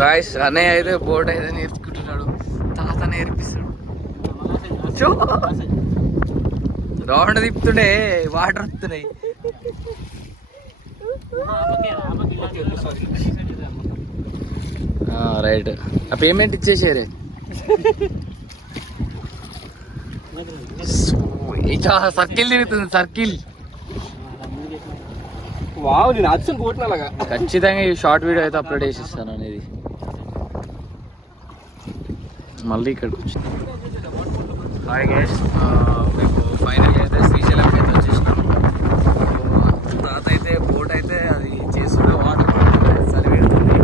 Guys అన్నయ్య అయితే boat అయితే నేర్చుకుంటున్నాడు, తాత నేర్పిస్తాడు. రౌండ్ తిప్పుతుండే వాటర్ వస్తున్నాయి. రైట్, ఆ పేమెంట్ ఇచ్చేసారే. సర్కిల్ తిరుగుతుంది, సర్కిల్. ఖచ్చితంగా ఈ షార్ట్ వీడియో అయితే అప్లోడ్ చేసిస్తాను అనేది. మళ్ళీ ఇక్కడికి వచ్చి హాయ్ గైస్, మేము ఫైనల్ అయితే శ్రీశైలంకి అయితే వచ్చేసినాం. తాత అయితే బోట్ అయితే అది చేస్తుండే వాటర్ సరి పెడుతుంది.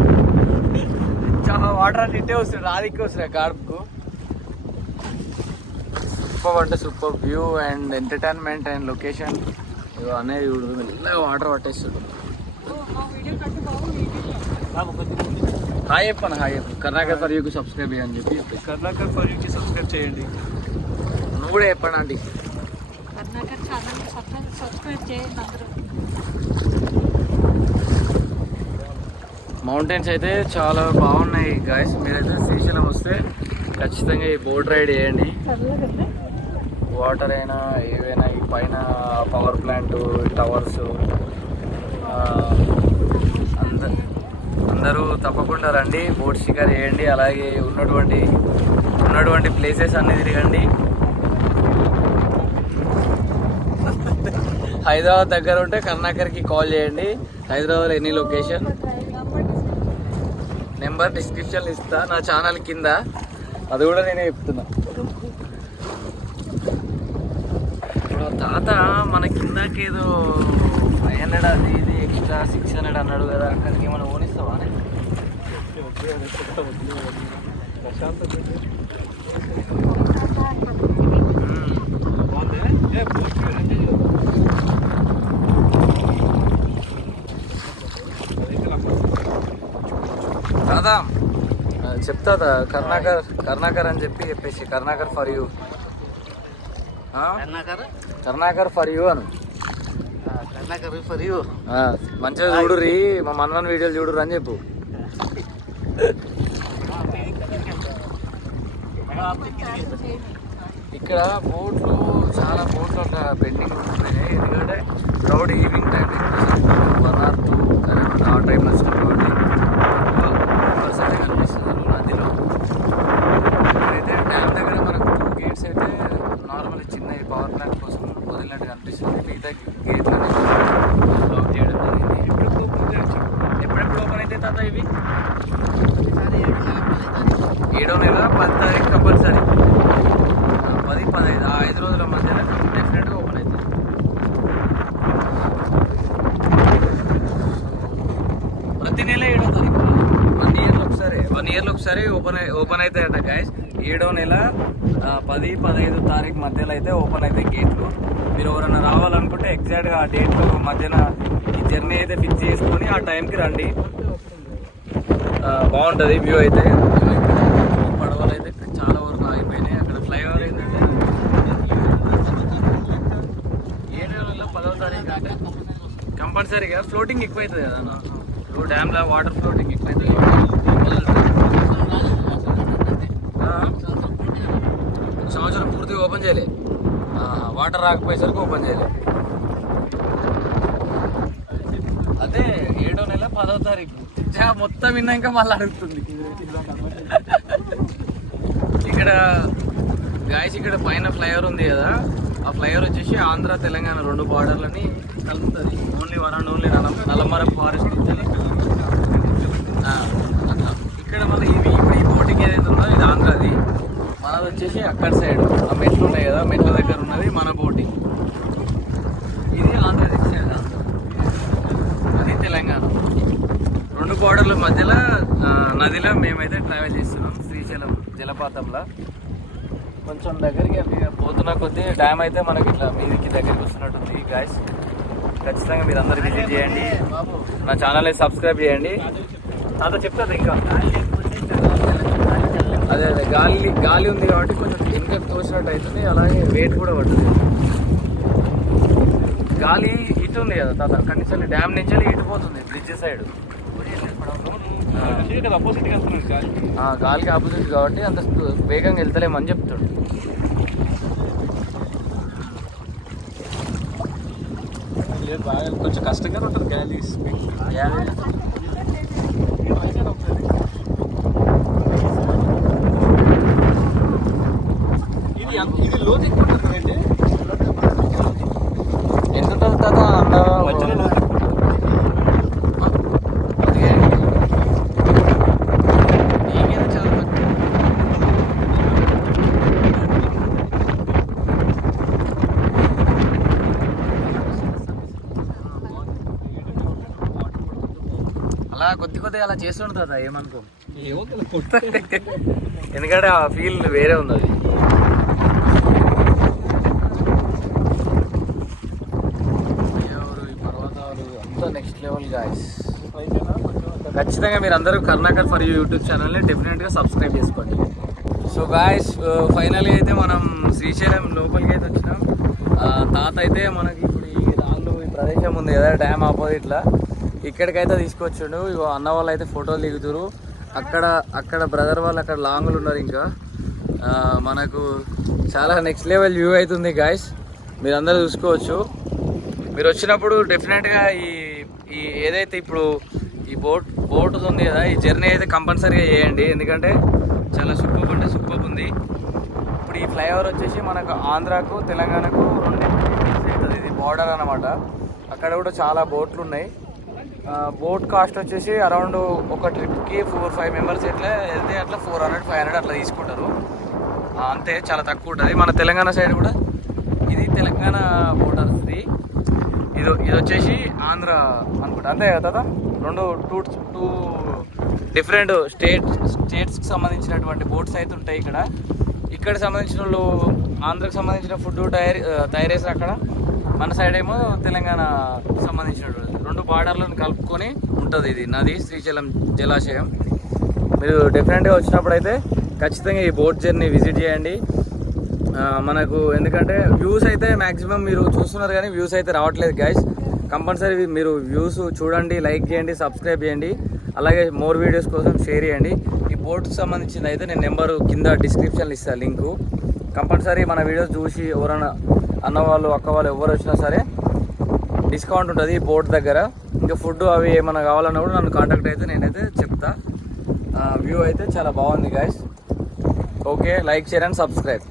చాలా వాటర్ అంటే ఇట్టే వస్తుంది, రాదిక్కి వస్తున్నాయి గాడుపుకు. సూపర్ అంటే super view and entertainment and location అనేది మెల్లగా వాటర్ పట్టేస్తుంది. హాయ్ చెప్పాను, హాయ్ చెప్పు. కర్ణాకర్ ఫర్ యూకి సబ్స్క్రైబ్ చేయని చెప్పి కర్ణాకర్ ఫర్ యూకి సబ్స్క్రైబ్ చేయండి. నువ్వు కూడా చెప్పండి అండి. మౌంటైన్స్ అయితే చాలా బాగున్నాయి గాయస్. మీరైతే శ్రీశైలం వస్తే ఖచ్చితంగా ఈ బోట్ రైడ్ చేయండి. వాటర్ అయినా ఏవైనా, ఈ పైన పవర్ ప్లాంట్, టవర్స్, అందరూ తప్పకుండా రండి, బోట్ షికార్ చేయండి. అలాగే ఉన్నటువంటి ప్లేసెస్ అన్నీ తిరగండి. హైదరాబాద్ దగ్గర ఉంటే కర్ణాకర్కి కాల్ చేయండి. హైదరాబాద్ ఎనీ లొకేషన్ నెంబర్ డిస్క్రిప్షన్లో ఇస్తా, నా ఛానల్ కింద. అది కూడా నేనే చెప్తున్నా. తాత మన కిందకి ఏదో 500 అది ఇది ఎక్స్ట్రా 600 అన్నాడు కదా, అక్కడికి ఏమైనా ఓనిస్తావా? తాత చెప్తా, కర్ణాకర్ అని చెప్పేసి Karnakar for you, Karnakar for you అను. ఫర్ యూ మంచిగా చూడుర్రి, మా మన్మన్ వీడియోలు చూడుర్రి అని చెప్పు. ఇక్కడ చాలా బోట్లు అట్లా పెండింగ్ ఉంటున్నాయి. ఎందుకంటే క్రౌడ్ ఈవినింగ్ టైం 1 or 2 ఆ టైంలో వచ్చినటువంటి సరే కనిపిస్తున్నారు నదిలో. అయితే డ్యామ్ దగ్గర మనకు 2 గేట్స్ అయితే నార్మల్ చిన్న పవర్ ప్లాంట్ కోసం వదిలినట్టు కనిపిస్తుంది. మిగతా గేట్లు అనేది బ్లాక్ చేయడం జరిగింది. ఎప్పుడెప్పుడు ఓపెన్ అయితే తాత ఇవి? 7వ నెల 10వ తారీఖు కంపల్సరీ. 10, 15 ఆ 5 రోజుల మధ్యలో డెఫినెట్గా ఓపెన్ అవుతుంది. ప్రతి నెల 7వ తారీఖు 1 ఇయర్లో ఒకసారి ఓపెన్ అవుతాయట గాయస్. 7వ నెల 10, 15 తారీఖు మధ్యలో అయితే ఓపెన్ అవుతాయి గేట్లు. మీరు ఎవరైనా రావాలనుకుంటే ఎగ్జాక్ట్గా ఆ డేట్లో మధ్యన ఈ జర్నీ అయితే ఫిక్స్ చేసుకొని ఆ టైంకి రండి. బాగుంటుంది వ్యూ అయితే. పడవలు అయితే చాలా వరకు ఆగిపోయినాయి. అక్కడ ఫ్లైఓవర్ ఏంటంటే 7వ నెల 10వ తారీఖు అంటే కంపల్సరీగా ఫ్లోటింగ్ ఎక్కువ అవుతుంది కదా అన్న. ఇప్పుడు డ్యామ్లో వాటర్ ఫ్లోటింగ్ ఎక్కువ అవుతుంది. సంవత్సరం పూర్తిగా ఓపెన్ చేయలే, వాటర్ రాకపోయేసరికి ఓపెన్ చేయలే. అదే 7వ నెల 10వ తారీఖు మొత్తం విన్నాక మళ్ళీ అడుగుతుంది. ఇక్కడ గాయస్ ఇక్కడ పైన ఫ్లైఓవర్ ఉంది కదా, ఆ ఫ్లైఓవర్ వచ్చేసి ఆంధ్ర తెలంగాణ 2 బార్డర్లని కలుపుతుంది. ఓన్లీ నల్లమరం ఫారెస్ట్ ఉంటుంది. ఇక్కడ మళ్ళీ ఇప్పుడు ఈ బోటింగ్ ఏదైతే ఉందో ఇది ఆంధ్రది, మనది వచ్చేసి అక్కడ సైడ్ ఆ మెట్లు ఉన్నాయి కదా, మెట్ల దగ్గర ఉన్నది మన బోటింగ్. ఇది ఆంధ్రది, అది తెలంగాణ. 2 బార్డర్ల మధ్యలో నదిలో మేమైతే ట్రావెల్ చేస్తున్నాం. శ్రీశైలం జలపాతంలో కొంచెం దగ్గరికి పోతున్న కొద్దీ డ్యామ్ అయితే మనకి ఇట్లా మీదికి దగ్గరికి వస్తున్నట్టుంది గాయస్. ఖచ్చితంగా మీరు అందరు విజిట్ చేయండి, నా ఛానల్ని సబ్స్క్రైబ్ చేయండి. నాతో చెప్తాను ఇంకా అదే గాలి ఉంది కాబట్టి కొంచెం ఇంకా తోసినట్టు అవుతుంది. అలాగే వెయిట్ కూడా పడుతుంది. గాలి ఇటు ఉంది కదా తాత, అక్కడి నుంచి డ్యామ్ నుంచి ఇటు పోతుంది బ్రిడ్జ్ సైడ్. అపోజిట్ గాలికి ఆపోజిట్ కాబట్టి అంత వేగంగా వెళ్తలేమని చెప్తాడు. బాగా కొంచెం కష్టంగా ఉంటుంది గాలి. ఇది లోతు ఎక్కువ ఉంటుంది అంటే ఎంత ఉంటుంది తాత? మధ్యలో లోతు అలా కొద్దిగా అలా చేస్తుండు తాత, ఏమనుకో. ఏమో ఎందుకంటే ఆ ఫీల్ వేరే ఉంది అది. ఈ పర్వతాలు అంతా నెక్స్ట్ లెవెల్ గాయ్స్. ఖచ్చితంగా మీరు అందరూ కరుణాకర్ ఫర్ యూ యూట్యూబ్ ఛానల్ని డెఫినెట్గా సబ్స్క్రైబ్ చేసుకోండి. సో గాయ్స్, ఫైనల్గా అయితే మనం శ్రీశైలం లోపలికి అయితే వచ్చినాం. తాత అయితే మనకి ఇప్పుడు ఈ రాళ్ళు ఈ ప్రదేశం ఉంది కదా డ్యామ్ ఆపోజిట్లో, ఇక్కడికైతే తీసుకొచ్చిండు. ఇగో అన్న వాళ్ళు అయితే ఫోటోలు దిగుతారు. అక్కడ బ్రదర్ వాళ్ళు అక్కడ లాంగ్లు ఉన్నారు. ఇంకా మనకు చాలా నెక్స్ట్ లెవెల్ వ్యూ అవుతుంది గాయస్, మీరు అందరూ చూసుకోవచ్చు. మీరు వచ్చినప్పుడు డెఫినెట్గా ఈ ఏదైతే ఇప్పుడు ఈ బోట్ ఉంది కదా, ఈ జర్నీ అయితే కంపల్సరీగా చేయండి. ఎందుకంటే చాలా సూపర్ అంటే సూపర్ ఉంది. ఇప్పుడు ఈ ఫ్లైఓవర్ వచ్చేసి మనకు ఆంధ్రాకు తెలంగాణకు అవుతుంది. ఇది బార్డర్ అన్నమాట. అక్కడ కూడా చాలా బోట్లు ఉన్నాయి. బోట్ కాస్ట్ వచ్చేసి అరౌండ్ ఒక ట్రిప్కి 4-5 మెంబర్స్ ఎట్లా వెళ్తే అట్లా 400-500 అట్లా తీసుకుంటారు. అంతే, చాలా తక్కువ ఉంటుంది. మన తెలంగాణ సైడ్ కూడా ఇది తెలంగాణ బోర్డర్ ఇది. ఇది వచ్చేసి ఆంధ్ర అనుకుంటా, అంతే కదా. టూ డిఫరెంట్ స్టేట్స్కి సంబంధించినటువంటి బోట్స్ అయితే ఉంటాయి ఇక్కడ సంబంధించిన వాళ్ళు ఆంధ్రాకి సంబంధించిన ఫుడ్ తయారు చేసి అక్కడ, మన సైడ్ ఏమో తెలంగాణ సంబంధించినటువంటి 2 బార్డర్లను కలుపుకొని ఉంటుంది ఇది నది శ్రీశైలం జలాశయం. మీరు డెఫినెట్గా వచ్చినప్పుడు అయితే ఖచ్చితంగా ఈ బోట్ జర్నీ విజిట్ చేయండి. మనకు ఎందుకంటే వ్యూస్ అయితే మ్యాక్సిమం మీరు చూస్తున్నారు కానీ వ్యూస్ అయితే రావట్లేదు గైస్. కంపల్సరీ మీరు వ్యూస్ చూడండి, లైక్ చేయండి, సబ్స్క్రైబ్ చేయండి. అలాగే మోర్ వీడియోస్ కోసం షేర్ చేయండి. ఈ బోట్కి సంబంధించింది అయితే నేను నెంబరు కింద డిస్క్రిప్షన్లో ఇస్తాను లింకు. కంపల్సరీ మన వీడియోస్ చూసి ఎవరైనా అన్నవాళ్ళు అక్క వాళ్ళు ఎవరు వచ్చినా సరే డిస్కౌంట్ ఉంటుంది ఈ బోట్ దగ్గర. ఇంకా ఫుడ్ అవి ఏమైనా కావాలన్నా కూడా నన్ను కాంటాక్ట్ అయితే నేనైతే చెప్తా. వ్యూ అయితే చాలా బాగుంది guys. Okay, like share and subscribe.